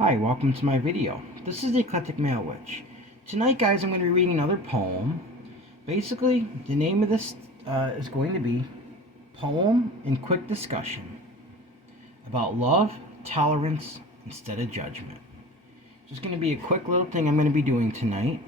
Hi, welcome to my video. This is the Eclectic Male Witch. Tonight, guys, I'm going to be reading another poem. Basically, the name of this is going to be Poem in Quick Discussion about love, tolerance, instead of judgment. Just going to be a quick little thing I'm going to be doing tonight.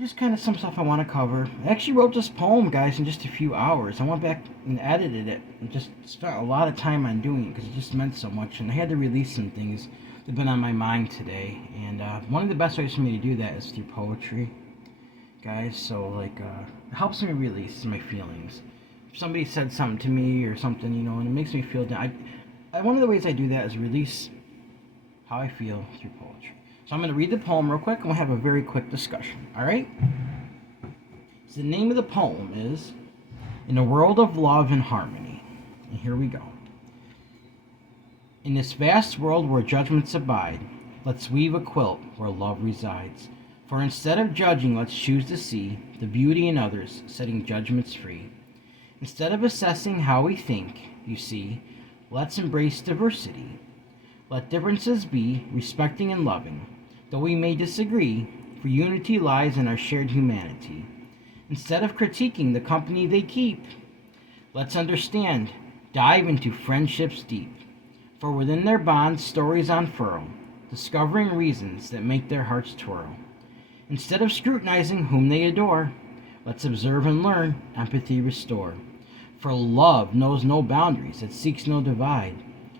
Just kind of some stuff I want to cover. I actually wrote this poem, guys, in just a few hours. I went back and edited it and just spent a lot of time on doing it because it just meant so much. And I had to release some things that have been on my mind today. And one of the best ways for me to do that is through poetry, guys. So, it helps me release my feelings. If somebody said something to me or something, and it makes me feel down. One of the ways I do that is release how I feel through poetry. So I'm going to read the poem real quick and we'll have a very quick discussion. Alright? So the name of the poem is In a World of Love and Harmony. And here we go. In this vast world where judgments abide, let's weave a quilt where love resides. For instead of judging, let's choose to see the beauty in others, setting judgments free. Instead of assessing how we think, you see, let's embrace diversity. Let differences be respecting and loving. Though we may disagree, for unity lies in our shared humanity. Instead of critiquing the company they keep, let's understand, dive into friendships deep. For within their bonds stories unfurl, discovering reasons that make their hearts twirl. Instead of scrutinizing whom they adore, let's observe and learn, empathy restore. For love knows no boundaries, it seeks no divide.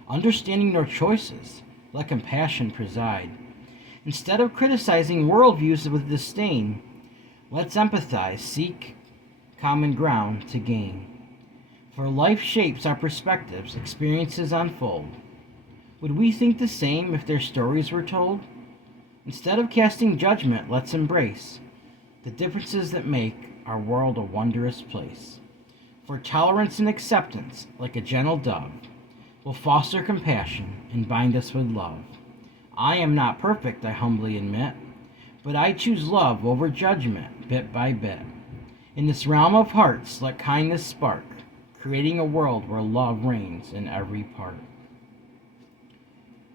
Understanding their choices, let compassion preside. Instead of criticizing worldviews with disdain, let's empathize, seek common ground to gain. For life shapes our perspectives, experiences unfold. Would we think the same if their stories were told? Instead of casting judgment, let's embrace the differences that make our world a wondrous place. For tolerance and acceptance, like a gentle dove, will foster compassion and bind us with love. I am not perfect, I humbly admit, but I choose love over judgment bit by bit. In this realm of hearts, let kindness spark, creating a world where love reigns in every part.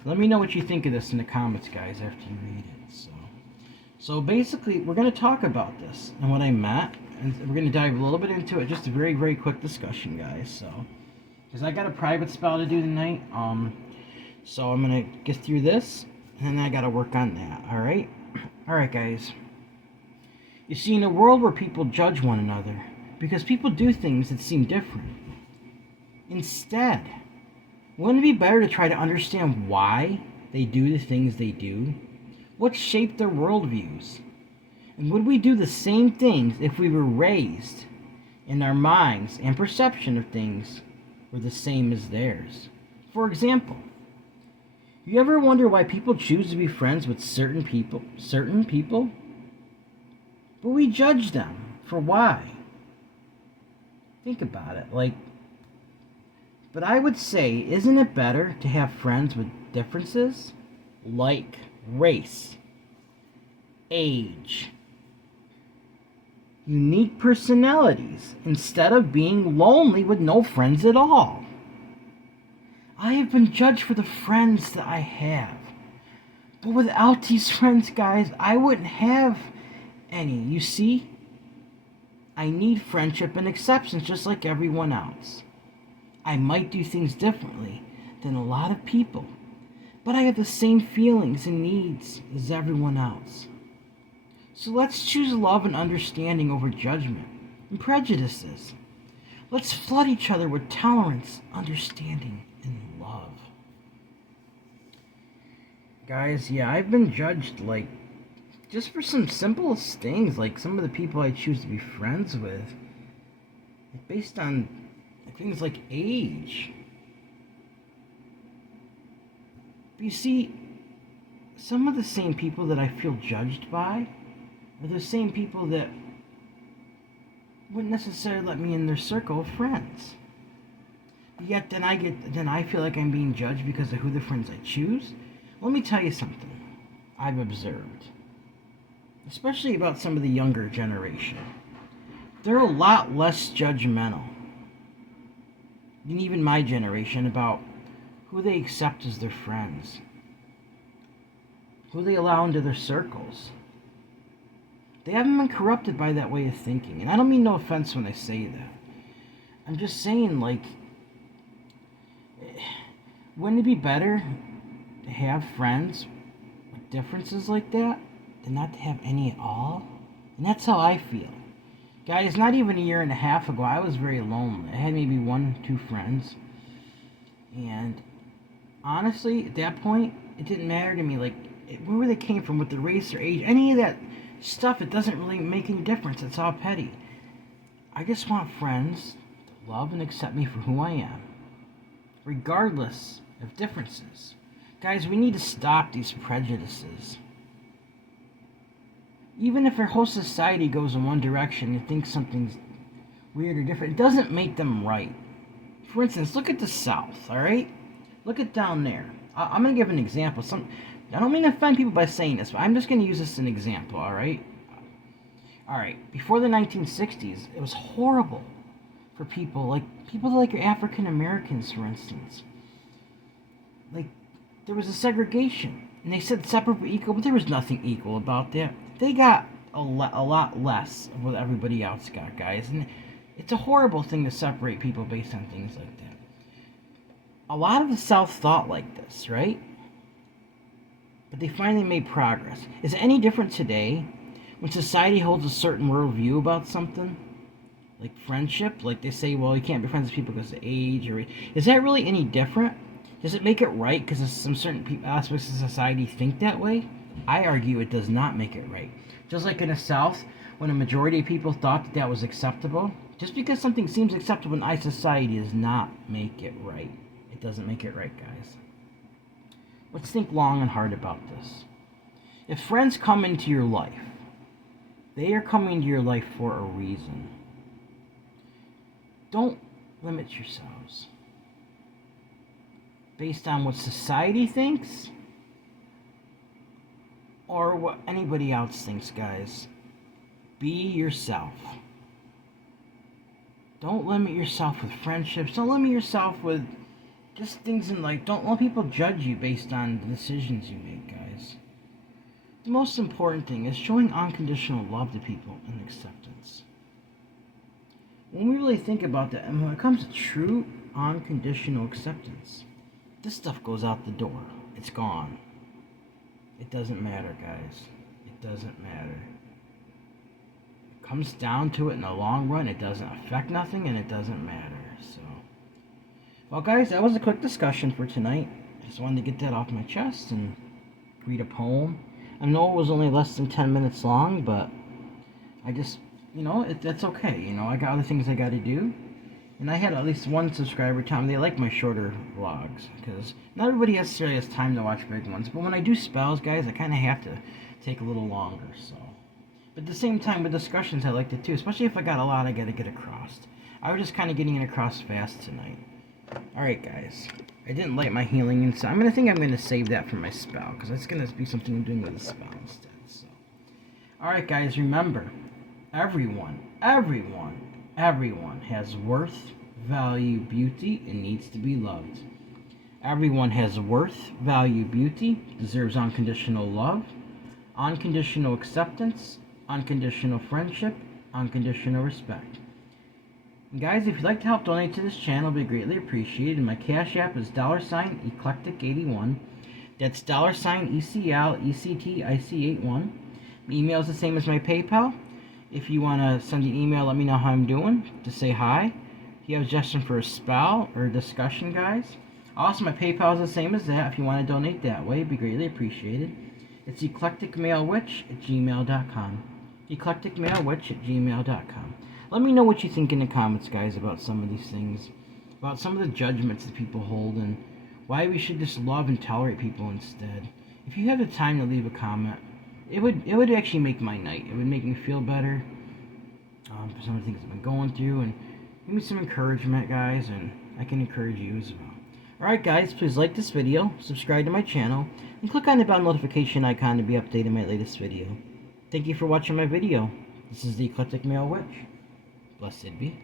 Let me know what you think of this in the comments, guys, after you read it. So basically, we're going to talk about this and what I meant, and we're going to dive a little bit into it. Just a very, very quick discussion, guys. Because I got a private spell to do tonight. So I'm going to get through this, and then I got to work on that, alright? Alright, guys. You see, in a world where people judge one another, because people do things that seem different, instead, wouldn't it be better to try to understand why they do the things they do? What shaped their worldviews? And would we do the same things if we were raised in our minds and perception of things were the same as theirs? For example, you ever wonder why people choose to be friends with certain people? But we judge them for why. Think about it. But I would say, isn't it better to have friends with differences? Like race, age, unique personalities, instead of being lonely with no friends at all. I have been judged for the friends that I have. But without these friends, guys, I wouldn't have any. You see, I need friendship and acceptance just like everyone else. I might do things differently than a lot of people, but I have the same feelings and needs as everyone else. So let's choose love and understanding over judgment and prejudices. Let's flood each other with tolerance, understanding, and love. Guys, yeah, I've been judged, just for some simplest things, like some of the people I choose to be friends with, based on things like age. But you see, some of the same people that I feel judged by are the same people that wouldn't necessarily let me in their circle of friends. Yet then I feel like I'm being judged because of who the friends I choose. Let me tell you something I've observed, especially about some of the younger generation. They're a lot less judgmental than even my generation about who they accept as their friends, who they allow into their circles. They haven't been corrupted by that way of thinking. And I don't mean no offense when I say that. I'm just saying, like, wouldn't it be better to have friends with differences like that than not to have any at all? And that's how I feel. Guys, not even a year and a half ago, I was very lonely. I had maybe 1-2 friends. And honestly, at that point, it didn't matter to me, like, where they came from, with the race or age, any of that stuff. It doesn't really make any difference. It's all petty. I just want friends to love and accept me for who I am, regardless of differences. Guys, we need to stop these prejudices. Even if our whole society goes in one direction and thinks something's weird or different, it doesn't make them right. For instance, look at the South, alright? Look at down there. I'm going to give an example. I don't mean to offend people by saying this, but I'm just going to use this as an example, alright? Alright, before the 1960s, it was horrible for people like your African Americans, for instance. Like, there was a segregation, and they said separate but equal, but there was nothing equal about that. They got a lot less of what everybody else got, guys, and it's a horrible thing to separate people based on things like that. A lot of the South thought like this, right? But they finally made progress. Is it any different today when society holds a certain worldview about something? Like friendship? Like they say, well, you can't be friends with people because of age. Or is that really any different? Does it make it right because some certain aspects of society think that way? I argue it does not make it right. Just like in the South, when a majority of people thought that was acceptable, just because something seems acceptable in our society does not make it right. It doesn't make it right, guys. Let's think long and hard about this. If friends come into your life, they are coming into your life for a reason. Don't limit yourselves based on what society thinks or what anybody else thinks, guys. Be yourself. Don't limit yourself with friendships. Don't limit yourself with just things in life. Don't let people judge you based on the decisions you make, guys. The most important thing is showing unconditional love to people and acceptance. When we really think about that, and when it comes to true unconditional acceptance, this stuff goes out the door. It's gone. It doesn't matter, guys. It doesn't matter. It comes down to it in the long run. It doesn't affect nothing, and it doesn't matter. So, well, guys, that was a quick discussion for tonight. I just wanted to get that off my chest and read a poem. I know it was only less than 10 minutes long, but I just, that's okay. I got other things I got to do. And I had at least one subscriber tell me they like my shorter vlogs, because not everybody necessarily has time to watch big ones. But when I do spells, guys, I kind of have to take a little longer. So, but at the same time, with discussions, I liked it too, especially if I got a lot I got to get across. I was just kind of getting it across fast tonight. Alright, guys. I didn't light my healing inside. I'm going to save that for my spell, because that's going to be something I'm doing with the spell instead. So, alright, guys, remember, everyone has worth, value, beauty, and needs to be loved. Everyone has worth, value, beauty, deserves unconditional love, unconditional acceptance, unconditional friendship, unconditional respect. And guys, if you'd like to help donate to this channel, it would be greatly appreciated. My Cash App is $Eclectic81. That's $ECLECTIC81. My email is the same as my PayPal. If you want to send an email, let me know how I'm doing, to say hi. If you have a suggestion for a spell or a discussion, guys. Also, my PayPal is the same as that. If you want to donate that way, it'd be greatly appreciated. It's eclecticmalewitch@gmail.com. eclecticmalewitch@gmail.com. Let me know what you think in the comments, guys, about some of these things. About some of the judgments that people hold and why we should just love and tolerate people instead. If you have the time to leave a comment, it would actually make my night. It would make me feel better for some of the things I've been going through, and give me some encouragement, guys, and I can encourage you as well. Alright, guys, please like this video, subscribe to my channel, and click on the bell notification icon to be updated on my latest video. Thank you for watching my video. This is the Eclectic Male Witch. Blessed be.